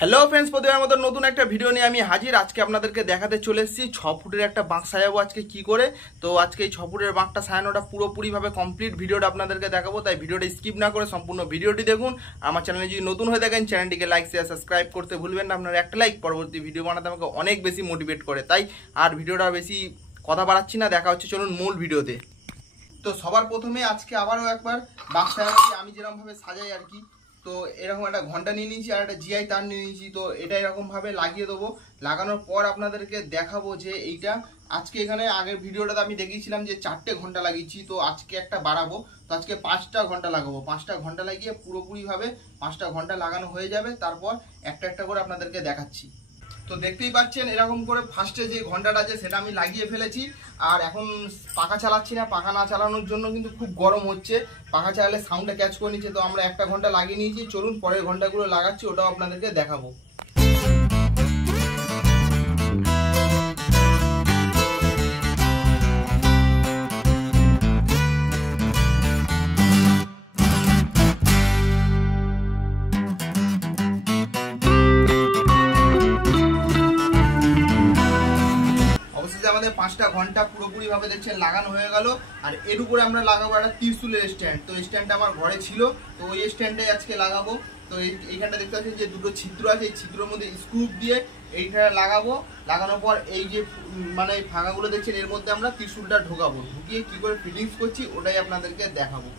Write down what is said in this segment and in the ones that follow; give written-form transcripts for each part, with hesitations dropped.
Hello friends, প্রতিবার মতো নতুন একটা ভিডিও নিয়ে আমি হাজির। আজকে আপনাদেরকে দেখাতে চলে এসেছি 6 ফুটের একটা বাঁক সাজাবো আজকে কি করে। তো আজকে এই 6 ফুটের বাঁকটা সাজানোটা পুরোপুরিভাবে কমপ্লিট ভিডিওটা আপনাদেরকে দেখাবো, তাই ভিডিওটা স্কিপ না করে সম্পূর্ণ ভিডিওটি দেখুন। আমার চ্যানেলে যদি নতুন হয়ে থাকেন চ্যানেলটিকে লাইক শেয়ার সাবস্ক্রাইব করতে ভুলবেন না। আপনার একটা লাইক পরবর্তী ভিডিও বানাতে আমাকে অনেক বেশি মোটিভেট করে, তাই আর ভিডিওটা বেশি কথা বাড়াচ্ছি না, দেখা হচ্ছে চলুন মূল ভিডিওতে। তো সবার প্রথমে আজকে আবারও একবার বাঁক সাজানোটি আমি যেরকমভাবে সাজাই আর কি। তো এরকম একটা ঘন্টা নিয়ে নিয়েছি আর একটা জিআই তার নিয়ে নিয়েছি। তো এটা এরকমভাবে লাগিয়ে দেবো। লাগানোর পর আপনাদেরকে দেখাবো যে এইটা আজকে এখানে আগের ভিডিওটাতে আমি দেখিয়েছিলাম যে 4টে ঘন্টা লাগিয়েছি, তো আজকে একটা বাড়াবো। তো আজকে 5টা ঘন্টা লাগাবো। 5টা ঘন্টা লাগিয়ে পুরোপুরিভাবে 5টা ঘন্টা লাগানো হয়ে যাবে, তারপর একটা একটা করে আপনাদেরকে দেখাচ্ছি। তো দেখতেই পাচ্ছেন এরকম করে ফার্স্টে যে ঘন্টাটা আছে সেটা আমি লাগিয়ে ফেলেছি। আর এখন পাখা চালাচ্ছি না, পাখা না চালানোর জন্য কিন্তু খুব গরম হচ্ছে, পাখা চালালে সাউন্ডটা ক্যাচ করে নিচ্ছে। তো আমরা একটা ঘন্টা লাগিয়ে নিয়েছি, চলুন পরের ঘন্টাগুলো লাগাচ্ছি, ওটাও আপনাদেরকে দেখাবো। আমাদের 5টা ঘন্টা পুরোপুরি ভাবে দেখছেন লাগানো হয়ে গেল। আর এর উপরে আমরা লাগাবো একটা ত্রিশূলের স্ট্যান্ড। তো স্ট্যান্ডটা আমার ঘরে ছিল, তো ওই স্ট্যান্ডটাই আজকে লাগাবো। তো এইখানটা দেখতে পাচ্ছেন যে দুটো ছিদ্র আছে, এই ছিদ্রের মধ্যে স্ক্রু দিয়ে এইখানে লাগাবো। লাগানোর পর এই যে মানে ফাঁকাগুলো দেখছেন এর মধ্যে আমরা ত্রিশূলটা ঢোকাবো। ঢুকিয়ে কি করে ফিটিংস করছি ওটাই আপনাদেরকে দেখাবো।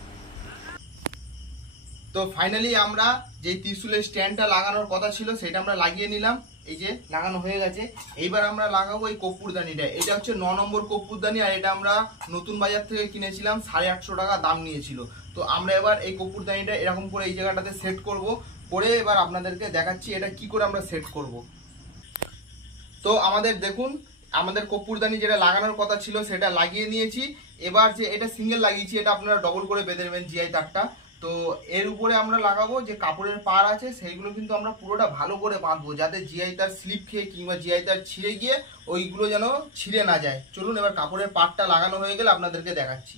তো ফাইনালি আমরা যে ত্রিশূলের স্ট্যান্ডটা লাগানোর কথা ছিল সেটা আমরা লাগিয়ে নিলাম। এই যে লাগানো হয়ে গেছে। এইবার আমরা লাগাবো এই কর্পূরদানিটা। এটা হচ্ছে 9 নম্বর কর্পূরদানি, আর এটা আমরা নতুন বাজার থেকে কিনেছিলাম, 850 টাকা দাম নিয়েছিল। তো আমরা এবার এই কর্পূরদানিটা এরকম করে এই জায়গাটাতে সেট করব, করে এবার আপনাদেরকে দেখাচ্ছি এটা কি করে আমরা সেট করব। তো আমাদের দেখুন আমাদের কর্পূরদানি যেটা লাগানোর কথা ছিল সেটা লাগিয়ে নিয়েছি। এবার যে এটা সিঙ্গেল লাগিয়েছি, এটা আপনারা ডবল করে বেঁধে নেবেন জিআই তারটা। তো এর উপরে আমরা লাগাবো যে কাপড়ের পাড় আছে সেইগুলো কিন্তু আমরা পুরোটা ভালো করে বাঁধবো, যাতে জিআই তার স্লিপ খেয়ে কিংবা জিআই তার ছিঁড়ে গিয়ে ওইগুলো যেন ছিঁড়ে না যায়। চলুন এবার কাপড়ের পাড়টা লাগানো হয়ে গেলে আপনাদেরকে দেখাচ্ছি।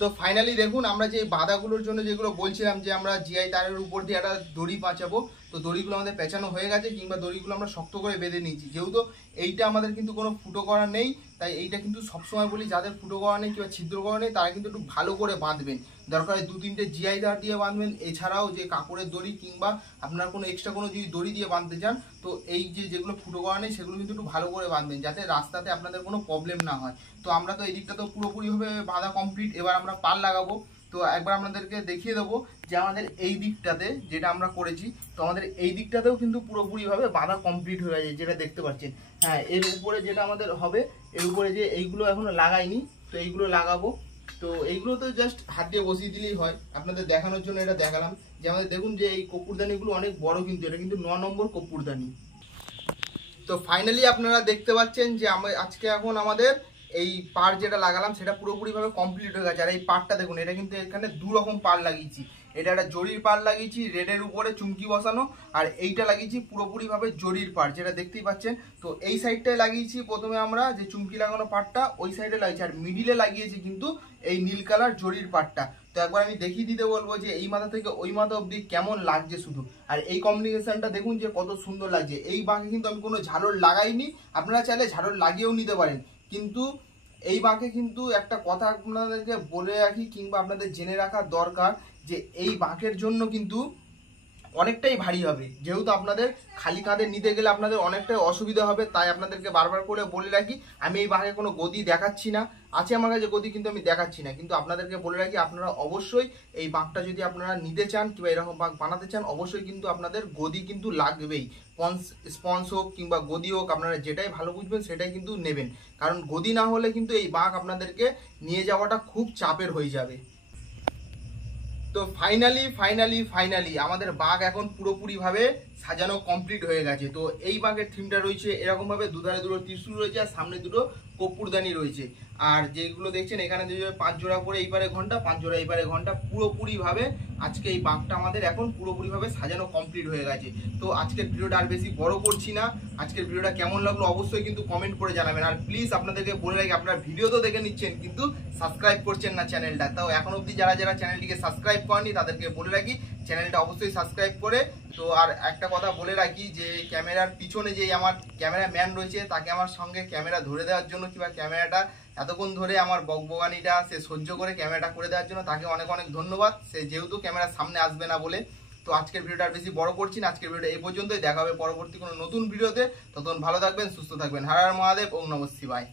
তো ফাইনালি দেখুন আমরা যে বাঁধাগুলোর জন্য যেগুলো বলছিলাম যে আমরা জিআই তারের উপর দিয়ে একটা দড়ি পাঁচাবো, তো দড়িগুলো আমাদের পেঁচানো হয়ে গেছে, কিংবা দড়িগুলো আমরা শক্ত করে বেঁধে নিয়েছি। যেহেতু এইটা আমাদের কিন্তু কোনো ফুটো করা নেই, তাই এইটা কিন্তু সবসময় বলি যাদের ফুটো করা নেই কিংবা ছিদ্র করা নেই তারা কিন্তু একটু ভালো করে বাঁধবেন। দরকার 2-3টে জিআই তার দিয়ে বাঁধবেন। এছাড়াও যে কাপড়ের দড়ি কিংবা আপনার কোনো এক্সট্রা কোনো যদি দড়ি দিয়ে বাঁধতে চান, তো এই যেগুলো ফুটো করা নেই সেগুলো কিন্তু একটু ভালো করে বাঁধবেন, যাতে রাস্তাতে আপনাদের কোনো প্রবলেম না হয়। তো আমরা তো এই দিকটা তো পুরোপুরিভাবে বাঁধা কমপ্লিট। এবার আমরা পাল লাগাবো। তো একবার আপনাদেরকে দেখিয়ে দেবো যে আমাদের এই দিকটাতে যেটা আমরা করেছি, তো আমাদের এই দিকটাতেও কিন্তু পুরোপুরিভাবে বাঁধা কমপ্লিট হয়ে গেছে, যেটা দেখতে পাচ্ছেন। হ্যাঁ, এর উপরে যেটা আমাদের হবে, এর উপরে যে এইগুলো এখনো লাগাইনি, তো এইগুলো লাগাবো। তো এইগুলো তো জাস্ট হাত দিয়ে বসিয়ে দিলেই হয়। আপনাদের দেখানোর জন্য এটা দেখালাম যে আমাদের দেখুন যে এই কর্পূরদানিগুলো অনেক বড়, কিন্তু এটা কিন্তু 9 নম্বর কর্পূরদানি। তো ফাইনালি আপনারা দেখতে পাচ্ছেন যে আজকে এখন আমাদের এই পার যেটা লাগালাম সেটা পুরোপুরিভাবে কমপ্লিট হয়ে গেছে। আর এই পারটা দেখুন, এটা কিন্তু এখানে 2 রকম পার লাগিয়েছি। এটা একটা জরির পার লাগিয়েছি রেডের উপরে চুমকি বসানো, আর এইটা লাগিয়েছি পুরোপুরিভাবে জরির পার, যেটা দেখতেই পাচ্ছেন। তো এই সাইডটায় লাগিয়েছি প্রথমে আমরা যে চুমকি লাগানো পারটা, ওই সাইডে লাগিয়েছি, আর মিডিলে লাগিয়েছি কিন্তু এই নীল কালার জরির পারটা। তো একবার আমি দেখিয়ে দিতে বলবো যে এই মাথা থেকে ওই মাথা অবধি কেমন লাগছে শুধু। আর এই কম্বিনেশনটা দেখুন যে কত সুন্দর লাগছে। এই বাঁকে কিন্তু আমি কোনো ঝাড়র লাগাইনি, আপনারা চাইলে ঝাড়র লাগিয়েও নিতে পারেন। কিন্তু এই বাঁকে কিন্তু একটা কথা আপনাদেরকে বলে রাখি কিংবা আপনাদের জেনে রাখা দরকার, যে এই বাঁকের জন্য কিন্তু অনেকটাই ভারী হবে। যেহেতু আপনাদের খালি কাঁধে নিতে গেলে আপনাদের অনেকটাই অসুবিধা হবে, তাই আপনাদেরকে বারবার করে বলে রাখি আমি এই বাঁকে কোনো গদি দেখাচ্ছি না। আছে আমার কাছে গদি, কিন্তু আমি দেখাচ্ছি না। কিন্তু আপনাদেরকে বলে রাখি আপনারা অবশ্যই এই বাঁকটা যদি আপনারা নিতে চান কিংবা এরকম বাঁক বানাতে চান, অবশ্যই কিন্তু আপনাদের গদি কিন্তু লাগবেই। স্পঞ্জ হোক কিংবা গদি হোক, আপনারা যেটাই ভালো বুঝবেন সেটাই কিন্তু নেবেন, কারণ গদি না হলে কিন্তু এই বাঁক আপনাদেরকে নিয়ে যাওয়াটা খুব চাপের হয়ে যাবে। তো ফাইনালি আমাদের বাঁক এখন পুরোপুরিভাবে সাজানো কমপ্লিট হয়ে গেছে। তো এই বাঁকের থিমটা রয়েছে এরকম ভাবে, দুধারে দুটো ত্রিশূল রয়েছে আর সামনে দুটো কর্পূরদানি রয়েছে। আর যেগুলো দেখছেন এখানে যে 5 জোড়া করে এইপারে ঘন্টা, 5 জোড়া এইপারে ঘন্টা, পুরোপুরি ভাবে আজকে এই বাঁকটা আমাদের এখন পুরোপুরি ভাবে সাজানো কমপ্লিট হয়ে গেছে। তো আজকের ভিডিওটা আর বেশি বড় করছি না। আজকের ভিডিওটা কেমন লাগলো অবশ্যই কিন্তু কমেন্ট করে জানাবেন। আর প্লিজ আপনাদেরকে বলে রাখি, আপনারা ভিডিও তো দেখে নিচ্ছেন কিন্তু সাবস্ক্রাইব করছেন না চ্যানেলটা। তাও এখন অবধি যারা যারা চ্যানেলটিকে সাবস্ক্রাইব করেনি তাদেরকে বলে রাখি চ্যানেলটা অবশ্যই সাবস্ক্রাইব করে। তো আর একটা কথা বলে রাখি যে ক্যামেরার পিছনে যে আমার ক্যামেরা ম্যান রয়েছে তাকে আমার সঙ্গে ক্যামেরা ধরে দেওয়ার জন্য কিংবা ক্যামেরাটা এতক্ষণ ধরে আমার বকবগানিটা সে সহ্য করে ক্যামেরাটা করে দেওয়ার জন্য তাকে অনেক অনেক ধন্যবাদ। সে যেহেতু ক্যামেরার সামনে আসবে না বলে। তো আজকের ভিডিওটা আর বেশি বড় করছি না, আজকের ভিডিওটা এই পর্যন্তই। দেখা হবে পরবর্তী কোনো নতুন ভিডিওতে। ততক্ষণ ভালো থাকবেন, সুস্থ থাকবেন। হর হর মহাদেব, ওম নমঃ শিবায়।